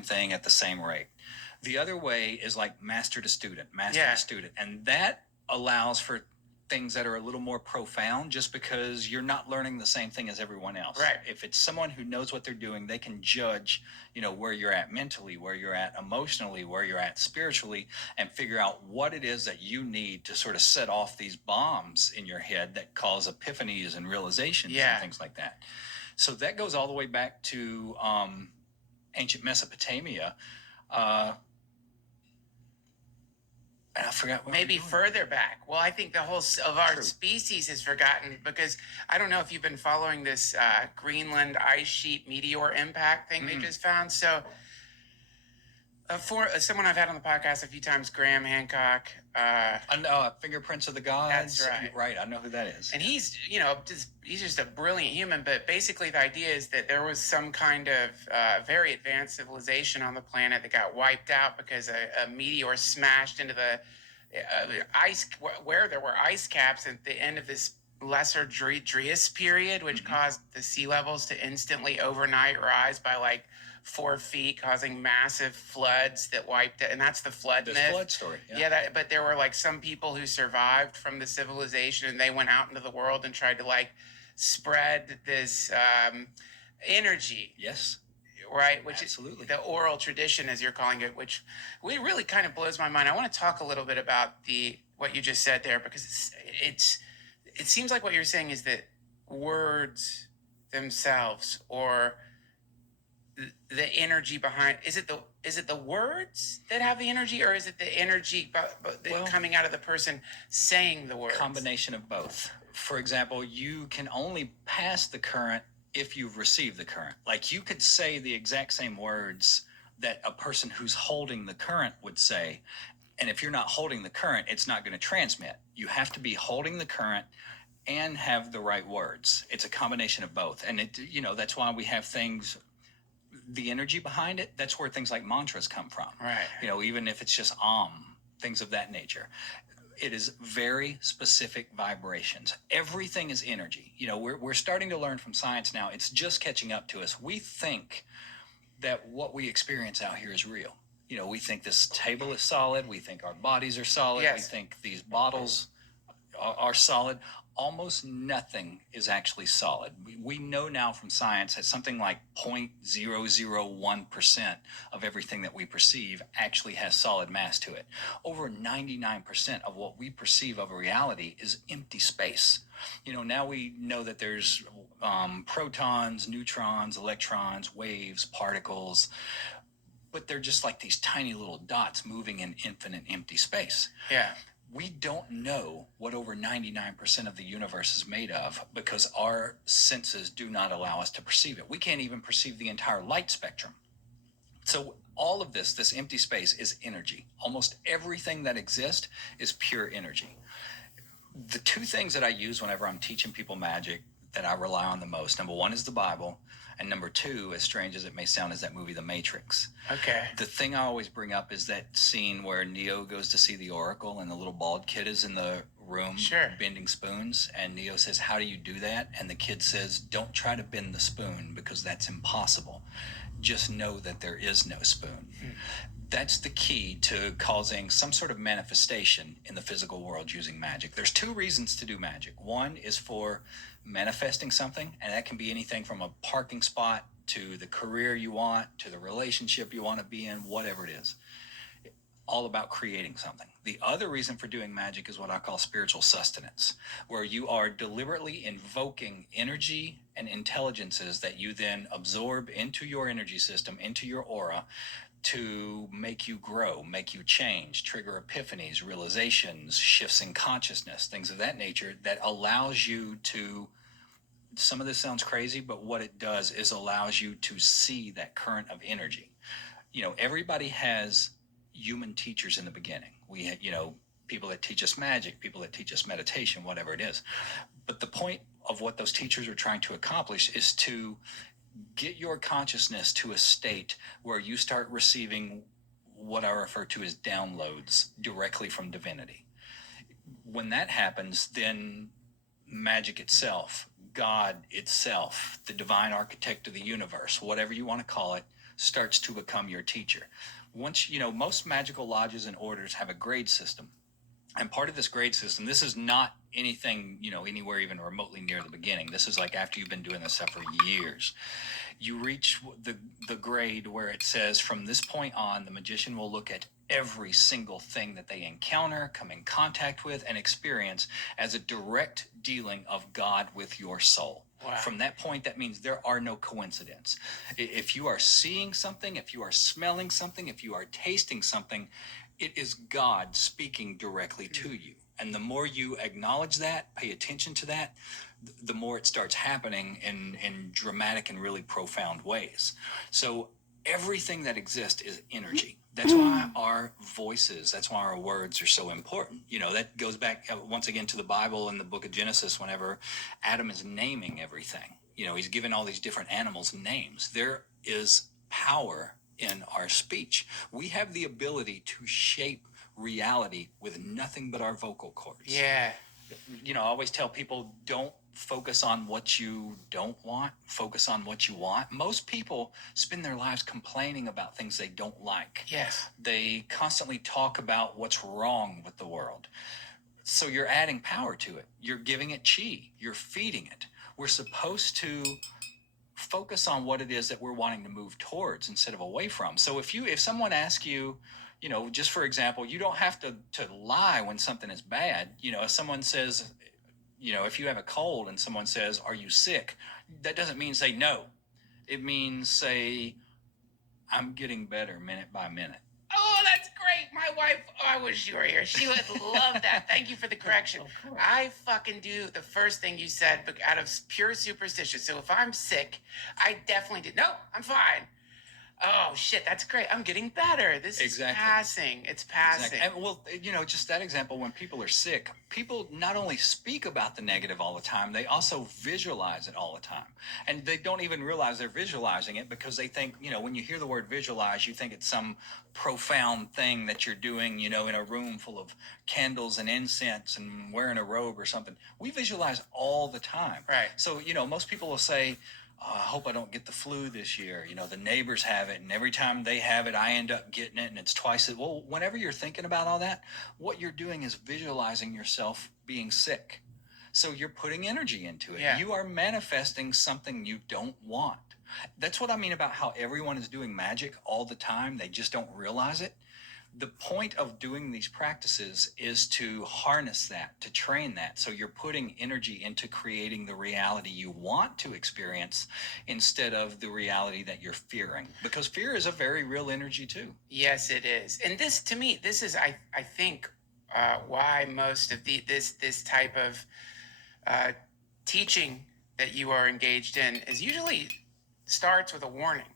thing at the same rate. The other way is like master to student, and that allows for things that are a little more profound just because you're not learning the same thing as everyone else. Right. If it's someone who knows what they're doing, they can judge, where you're at mentally, where you're at emotionally, where you're at spiritually, and figure out what it is that you need to sort of set off these bombs in your head that cause epiphanies and realizations and things like that. So that goes all the way back to ancient Mesopotamia. And I forgot what maybe further back. Well, I think the whole of our species is forgotten because I don't know if you've been following this Greenland ice sheet meteor impact thing they just found. So, for someone I've had on the podcast a few times, Graham Hancock. I know Fingerprints of the Gods. That's right. Right. I know who that is. And he's just a brilliant human. But basically, the idea is that there was some kind of very advanced civilization on the planet that got wiped out because a meteor smashed into the ice where there were ice caps at the end of this Lesser Dryas period, which caused the sea levels to instantly overnight rise by like 4 feet, causing massive floods that wiped it. And that's the flood myth. Flood story. But there were like some people who survived from the civilization and they went out into the world and tried to like spread this energy. Yes. Right, which Absolutely. is the oral tradition, as you're calling it, which really kind of blows my mind. I want to talk a little bit about what you just said there, because it seems like what you're saying is that words themselves, or the energy behind, is it the words that have the energy, or is it the energy coming out of the person saying the words? Combination of both. For example, you can only pass the current if you've received the current. Like, you could say the exact same words that a person who's holding the current would say, and if you're not holding the current, it's not going to transmit. You have to be holding the current and have the right words. It's a combination of both. And that's why we have things, the energy behind it, that's where things like mantras come from. Right. Even if it's just things of that nature. It is very specific vibrations. Everything is energy. We're starting to learn from science now. It's just catching up to us. We think that what we experience out here is real. We think this table is solid. We think our bodies are solid. Yes. We think these bottles are solid. Almost nothing is actually solid. We know now from science that something like 0.001% of everything that we perceive actually has solid mass to it. Over 99% of what we perceive of a reality is empty space. Now we know that there's protons, neutrons, electrons, waves, particles, but they're just like these tiny little dots moving in infinite empty space. Yeah. We don't know what over 99% of the universe is made of because our senses do not allow us to perceive it. We can't even perceive the entire light spectrum. So all of this empty space is energy. Almost everything that exists is pure energy. The two things that I use whenever I'm teaching people magic that I rely on the most, number one is the Bible, and number two, as strange as it may sound, is that movie The Matrix. Okay. The thing I always bring up is that scene where Neo goes to see the Oracle and the little bald kid is in the room bending spoons, and Neo says, "How do you do that?" And the kid says, "Don't try to bend the spoon because that's impossible. Just know that there is no spoon." That's the key to causing some sort of manifestation in the physical world using magic. There's two reasons to do magic. One is for manifesting something, and that can be anything from a parking spot to the career you want, to the relationship you want to be in, whatever it is. All about creating something. The other reason for doing magic is what I call spiritual sustenance, where you are deliberately invoking energy and intelligences that you then absorb into your energy system, into your aura, to make you grow, make you change, trigger epiphanies, realizations, shifts in consciousness, things of that nature that allows you to, some of this sounds crazy, but what it does is allows you to see that current of energy. Everybody has human teachers in the beginning. We had, people that teach us magic, people that teach us meditation, whatever it is. But the point of what those teachers are trying to accomplish is to get your consciousness to a state where you start receiving what I refer to as downloads directly from divinity. When that happens, then magic itself, God itself, the divine architect of the universe, whatever you want to call it, starts to become your teacher. Once, most magical lodges and orders have a grade system. And part of this grade system, this is not anything, anywhere even remotely near the beginning. This is like after you've been doing this stuff for years. You reach the grade where it says from this point on, the magician will look at every single thing that they encounter, come in contact with, and experience as a direct dealing of God with your soul. Wow. From that point, that means there are no coincidences. If you are seeing something, if you are smelling something, if you are tasting something, it is God speaking directly to you. And the more you acknowledge that, pay attention to that, the more it starts happening in dramatic and really profound ways. So everything that exists is energy. That's why our voices, that's why our words are so important. That goes back once again to the Bible and the book of Genesis, whenever Adam is naming everything. He's given all these different animals names. There is power in our speech. We have the ability to shape reality with nothing but our vocal cords. Yeah. I always tell people, don't focus on what you don't want, focus on what you want. Most people spend their lives complaining about things they don't like. Yes. They constantly talk about what's wrong with the world. So you're adding power to it. You're giving it chi. You're feeding it. We're supposed to focus on what it is that we're wanting to move towards instead of away from. So if someone asks you, just for example, you don't have to lie when something is bad. If someone says, if you have a cold and someone says, "Are you sick?" That doesn't mean say no. It means say, "I'm getting better minute by minute." Oh, that's great. My wife, I wish you were here. She would love that. Thank you for the correction. I fucking do the first thing you said, but out of pure superstition. So if I'm sick, I definitely do. No, I'm fine. Oh shit, that's great. I'm getting better. This is passing. It's passing. Exactly. And just that example, when people are sick, people not only speak about the negative all the time, they also visualize it all the time. And they don't even realize they're visualizing it because they think, when you hear the word visualize, you think it's some profound thing that you're doing, in a room full of candles and incense and wearing a robe or something. We visualize all the time. Right. So, most people will say, "I hope I don't get the flu this year. The neighbors have it, and every time they have it, I end up getting it, and it's twice it." Well, whenever you're thinking about all that, what you're doing is visualizing yourself being sick. So you're putting energy into it. Yeah. You are manifesting something you don't want. That's what I mean about how everyone is doing magic all the time. They just don't realize it. The point of doing these practices is to harness that, to train that. So you're putting energy into creating the reality you want to experience instead of the reality that you're fearing. Because fear is a very real energy too. Yes, it is. And this, to me, this is, I think, why most of this type of teaching that you are engaged in is usually starts with a warning,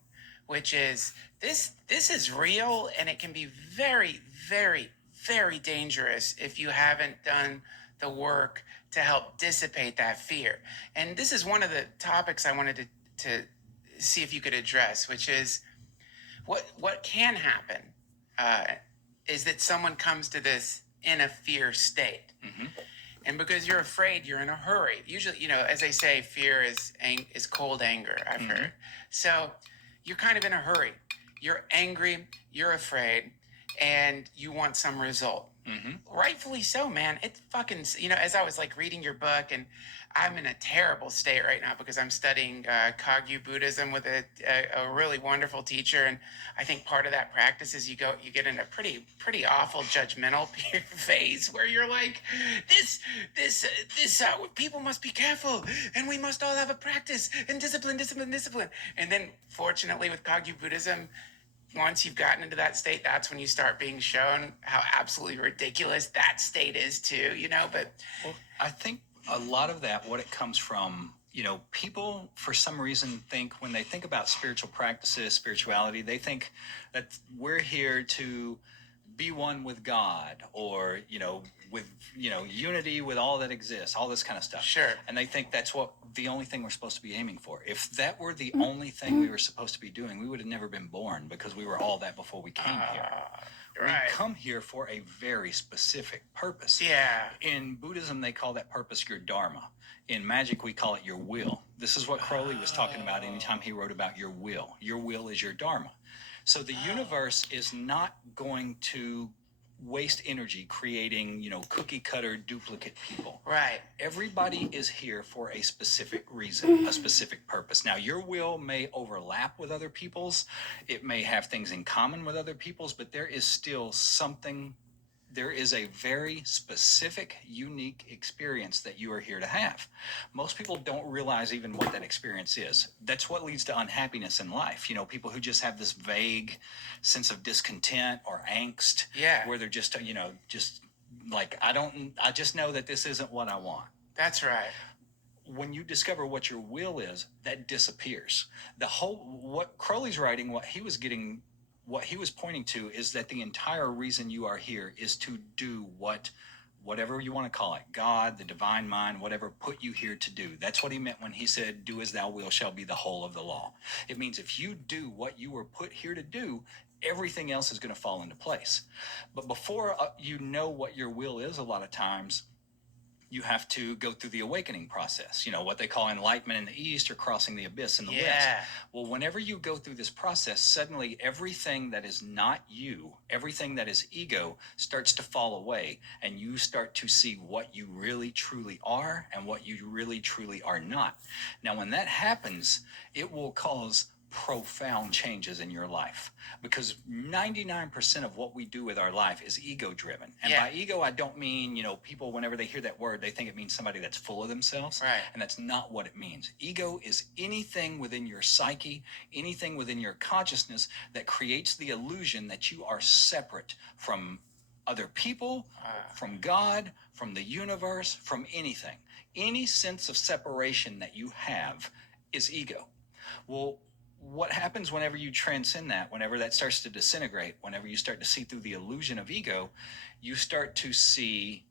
which is this is real and it can be very, very, very dangerous if you haven't done the work to help dissipate that fear. And this is one of the topics I wanted to see if you could address, which is what can happen is that someone comes to this in a fear state. Mm-hmm. And because you're afraid, you're in a hurry. Usually, as they say, fear is cold anger, I've heard. So you're kind of in a hurry. You're angry, you're afraid, and you want some result. Mm-hmm. Rightfully so, man. It fucking, as I was like reading your book, and I'm in a terrible state right now because I'm studying Kagyu Buddhism with a really wonderful teacher, and I think part of that practice is you get in a pretty awful judgmental phase where you're like, this people must be careful, and we must all have a practice and discipline, and then fortunately with Kagyu Buddhism, once you've gotten into that state, that's when you start being shown how absolutely ridiculous that state is too, but I think a lot of that, what it comes from, people for some reason think when they think about spiritual practices, spirituality, they think that we're here to be one with God or, with, unity with all that exists, all this kind of stuff. Sure. And they think that's the only thing we're supposed to be aiming for. If that were the only thing we were supposed to be doing, we would have never been born because we were all that before we came here. Right. We come here for a very specific purpose. Yeah. In Buddhism, they call that purpose your dharma. In magic, we call it your will. This is what Crowley was talking about anytime he wrote about your will. Your will is your dharma. So the universe is not going to waste energy creating, cookie cutter duplicate people. Right. Everybody is here for a specific reason, a specific purpose. Now, your will may overlap with other people's, it may have things in common with other people's, but there is still something. There is a very specific, unique experience that you are here to have. Most people don't realize even what that experience is. That's what leads to unhappiness in life. People who just have this vague sense of discontent or angst, where they're just, just like, I just know that this isn't what I want. That's right. When you discover what your will is, that disappears. What Crowley's writing, what he was pointing to is that the entire reason you are here is to do whatever you want to call it, God, the divine mind, whatever put you here to do. That's what he meant when he said, do as thou wilt shall be the whole of the law. It means if you do what you were put here to do, everything else is going to fall into place. But before you know what your will is, a lot of times, you have to go through the awakening process, what they call enlightenment in the East or crossing the abyss in the West. Well, whenever you go through this process, suddenly everything that is not you, everything that is ego, starts to fall away, and you start to see what you really truly are and what you really truly are not. Now, when that happens, it will cause profound changes in your life, because 99% of what we do with our life is ego driven. And by ego, I don't mean, people, whenever they hear that word, they think it means somebody that's full of themselves. Right. And that's not what it means. Ego is anything within your psyche, anything within your consciousness that creates the illusion that you are separate from other people, from God, from the universe, from anything. Any sense of separation that you have is ego. Well, what happens whenever you transcend that, whenever that starts to disintegrate, whenever you start to see through the illusion of ego, you start to see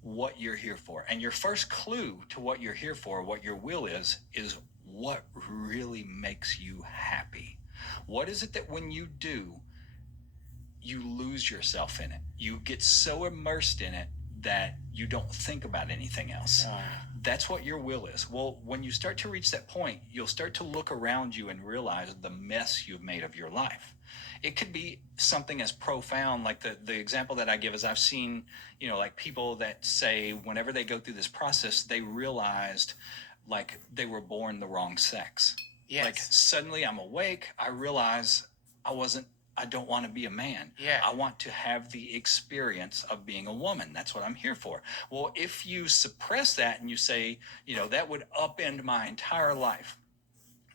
what you're here for. And your first clue to what you're here for, what your will is what really makes you happy. What is it that when you do, you lose yourself in it? You get so immersed in it that you don't think about anything else. That's what your will is. Well, when you start to reach that point, you'll start to look around you and realize the mess you've made of your life. It could be something as profound, like the example that I give is I've seen, like people that say whenever they go through this process, they realized like they were born the wrong sex. Yes. Like suddenly I'm awake, I realize I don't want to be a man. Yeah. I want to have the experience of being a woman. That's what I'm here for. Well, if you suppress that and you say, that would upend my entire life,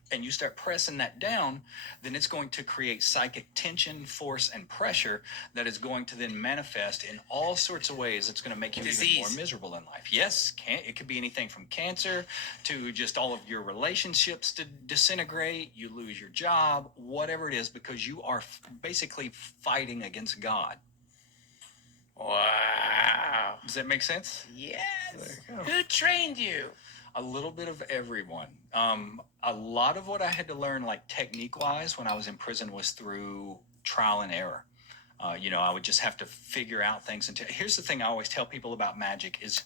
and you start pressing that down, then it's going to create psychic tension, force, and pressure that is going to then manifest in all sorts of ways. It's going to make you even more miserable in life. Yes, it could be anything from cancer to just all of your relationships to disintegrate, you lose your job, whatever it is, because you are basically fighting against God. Wow. Does that make sense? Yes. Who trained you? A little bit of everyone. A lot of what I had to learn, like technique-wise, when I was in prison, was through trial and error. I would just have to figure out things. And here's the thing I always tell people about magic is,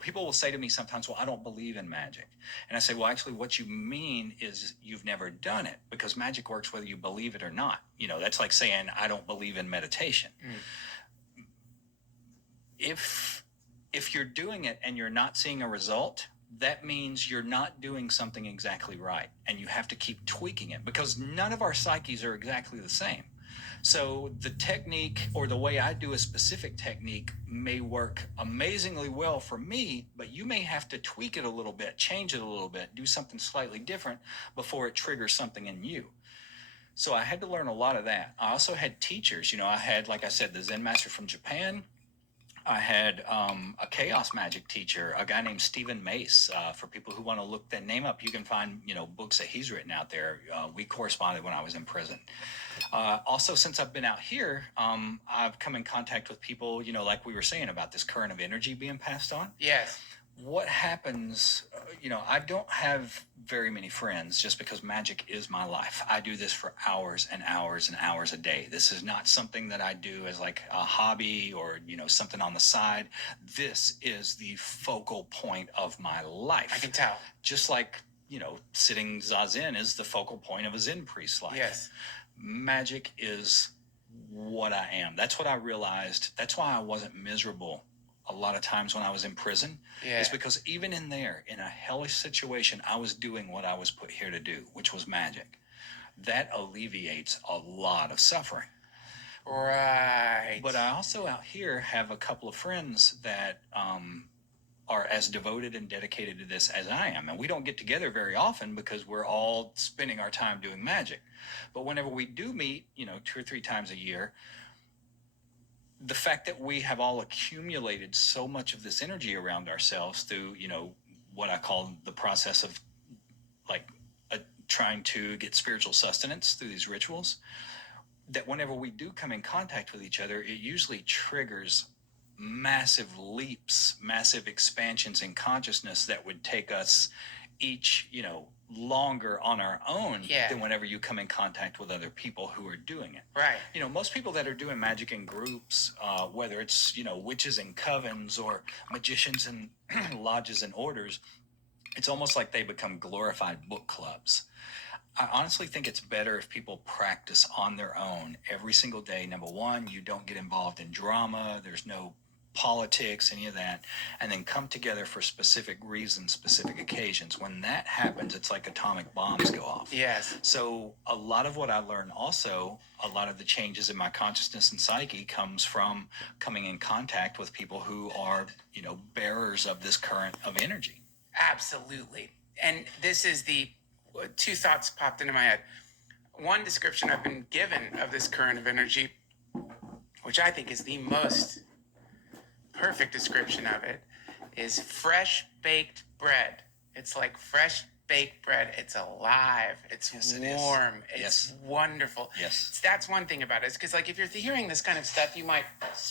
people will say to me sometimes, well, I don't believe in magic. And I say, well, actually, what you mean is you've never done it, because magic works whether you believe it or not. That's like saying, I don't believe in meditation. If you're doing it and you're not seeing a result, that means you're not doing something exactly right, and you have to keep tweaking it, because none of our psyches are exactly the same. So the technique, or the way I do a specific technique, may work amazingly well for me, but you may have to tweak it a little bit, change it a little bit, do something slightly different before it triggers something in you. So I had to learn a lot of that. I also had teachers. I had, like I said, the Zen master from Japan. I had a chaos magic teacher, a guy named Stephen Mace. For people who want to look that name up, you can find, books that he's written out there. We corresponded when I was in prison. Also, since I've been out here, I've come in contact with people, like we were saying about this current of energy being passed on. Yes. What happens, I don't have very many friends just because magic is my life. I do this for hours and hours and hours a day. This is not something that I do as like a hobby or, something on the side. This is the focal point of my life. I can tell. Just like, sitting zazen is the focal point of a Zen priest's life. Yes. Magic is what I am. That's what I realized. That's why I wasn't miserable a lot of times when I was in prison. Yeah. Is because even in there, in a hellish situation, I was doing what I was put here to do, which was magic. That alleviates a lot of suffering. Right. But I also out here have a couple of friends that are as devoted and dedicated to this as I am. And we don't get together very often because we're all spending our time doing magic. But whenever we do meet, 2 or 3 times a year, the fact that we have all accumulated so much of this energy around ourselves through, what I call the process of like trying to get spiritual sustenance through these rituals, that whenever we do come in contact with each other, it usually triggers massive leaps, massive expansions in consciousness that would take us each, longer on our own than whenever you come in contact with other people who are doing it. Right. Most people that are doing magic in groups, whether it's, witches and covens or magicians and lodges and orders, it's almost like they become glorified book clubs. I honestly think it's better if people practice on their own every single day. Number one, you don't get involved in drama. There's no politics, any of that, and then come together for specific reasons, specific occasions. When that happens, it's like atomic bombs go off. Yes. So a lot of what I learned also, a lot of the changes in my consciousness and psyche comes from coming in contact with people who are, bearers of this current of energy. Absolutely. And this is the 2 thoughts popped into my head. One description I've been given of this current of energy, which I think is the most perfect description of it, is fresh baked bread. It's like fresh baked bread. It's alive. It's warm. It's wonderful. Yes. That's one thing about it. It's because, if you're hearing this kind of stuff, you might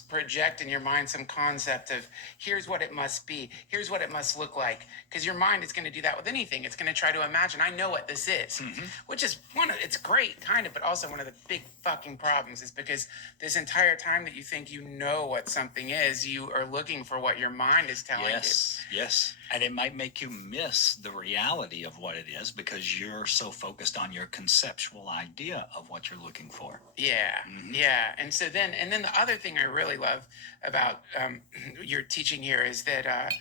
project in your mind some concept of here's what it must be. Here's what it must look like. Because your mind is going to do that with anything. It's going to try to imagine, I know what this is. Mm-hmm. Which is it's great, kind of, but also one of the big fucking problems is because this entire time that you think you know what something is, you are looking for what your mind is telling you. Yes. And it might make you miss the reality of what it is because you're so focused on your conceptual idea of what you're looking for. Yeah. Mm-hmm. Yeah. And so then the other thing I really love about your teaching here is that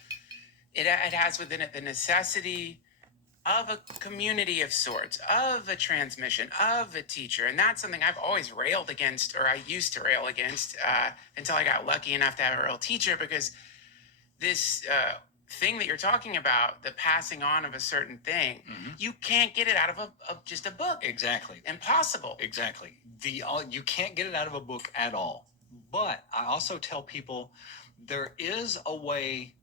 it has within it the necessity of a community of sorts, of a transmission, of a teacher. And that's something I've always railed against, or I used to rail against until I got lucky enough to have a real teacher, because this thing that you're talking about, the passing on of a certain thing, mm-hmm. you can't get it out of just a book. Exactly. Impossible. Exactly. You can't get it out of a book at all. But I also tell people there is a way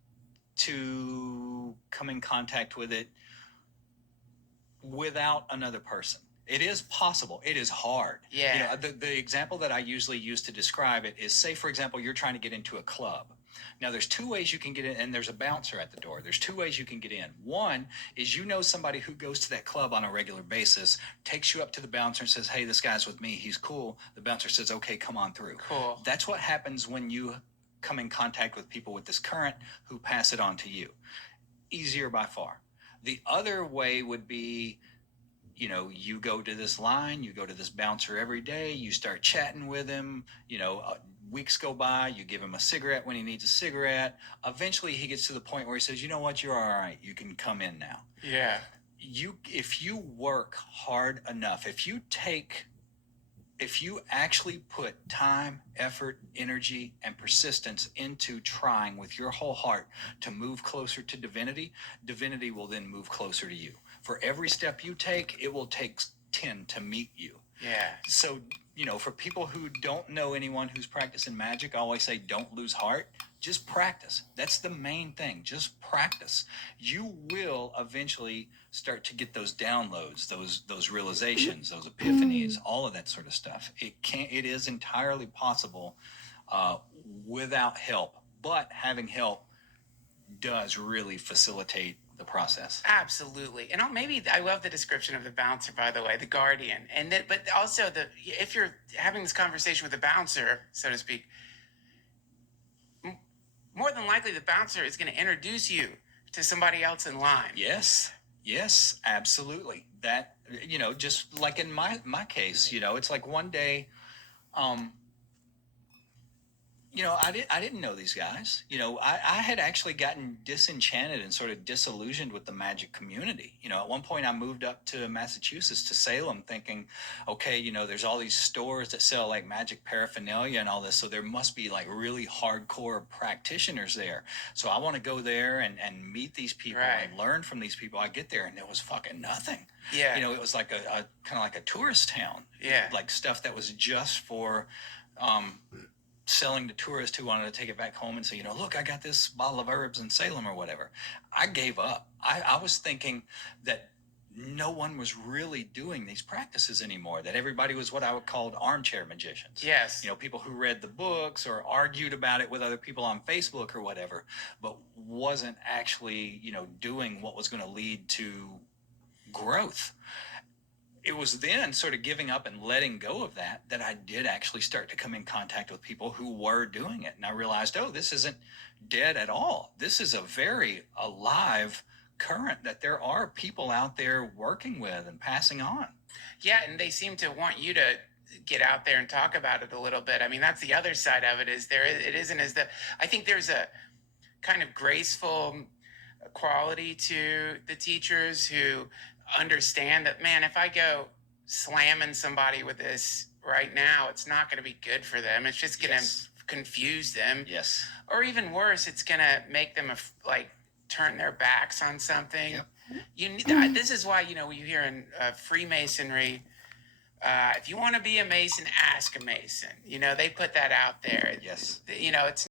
to come in contact with it without another person. It is possible. It is hard. Yeah. The example that I usually use to describe it is, say, for example, you're trying to get into a club. Now, there's 2 ways you can get in, and there's a bouncer at the door. There's 2 ways you can get in. One is somebody who goes to that club on a regular basis, takes you up to the bouncer and says, hey, this guy's with me. He's cool. The bouncer says, okay, come on through. Cool. That's what happens when you come in contact with people with this current who pass it on to you. Easier by far. The other way would be, you go to this line, you go to this bouncer every day, you start chatting with him, weeks go by, you give him a cigarette when he needs a cigarette. Eventually he gets to the point where he says, you know what, you're all right. You can come in now. Yeah. If you work hard enough, if you actually put time, effort, energy, and persistence into trying with your whole heart to move closer to divinity, divinity will then move closer to you. For every step you take, it will take 10 to meet you. Yeah. So, for people who don't know anyone who's practicing magic, I always say don't lose heart. Just practice. That's the main thing. Just practice. You will eventually start to get those downloads, those realizations, those epiphanies, all of that sort of stuff. It is entirely possible without help, but having help does really facilitate the process. Absolutely. And I love the description of the bouncer, by the way, the guardian. But also if you're having this conversation with the bouncer, so to speak, more than likely the bouncer is going to introduce you to somebody else in line. Yes. Yes, absolutely. That, just like in my case, it's like one day, um, I didn't know these guys. I had actually gotten disenchanted and sort of disillusioned with the magic community. At one point I moved up to Massachusetts to Salem thinking, okay, there's all these stores that sell like magic paraphernalia and all this. So there must be like really hardcore practitioners there. So I want to go there and meet these people Right. and learn from these people. I get there and there was fucking nothing. Yeah. It was like a kind of like a tourist town. Yeah. Like stuff that was just for, um, selling to tourists who wanted to take it back home and say, look, I got this bottle of herbs in Salem or whatever. I gave up. I was thinking that no one was really doing these practices anymore, that everybody was what I would call armchair magicians. Yes. People who read the books or argued about it with other people on Facebook or whatever, but wasn't actually, doing what was going to lead to growth. It was then sort of giving up and letting go of that I did actually start to come in contact with people who were doing it. And I realized, oh, this isn't dead at all. This is a very alive current that there are people out there working with and passing on. Yeah, and they seem to want you to get out there and talk about it a little bit. I mean, that's the other side of it. It isn't as the I think there's a kind of graceful quality to the teachers who understand that, man, if I go slamming somebody with this right now, it's not going to be good for them. It's just going to Yes. confuse them. Yes. Or even worse, it's going to make them like turn their backs on something. Yep. This is why, you hear in Freemasonry, if you want to be a Mason, ask a Mason. They put that out there. Yes. It's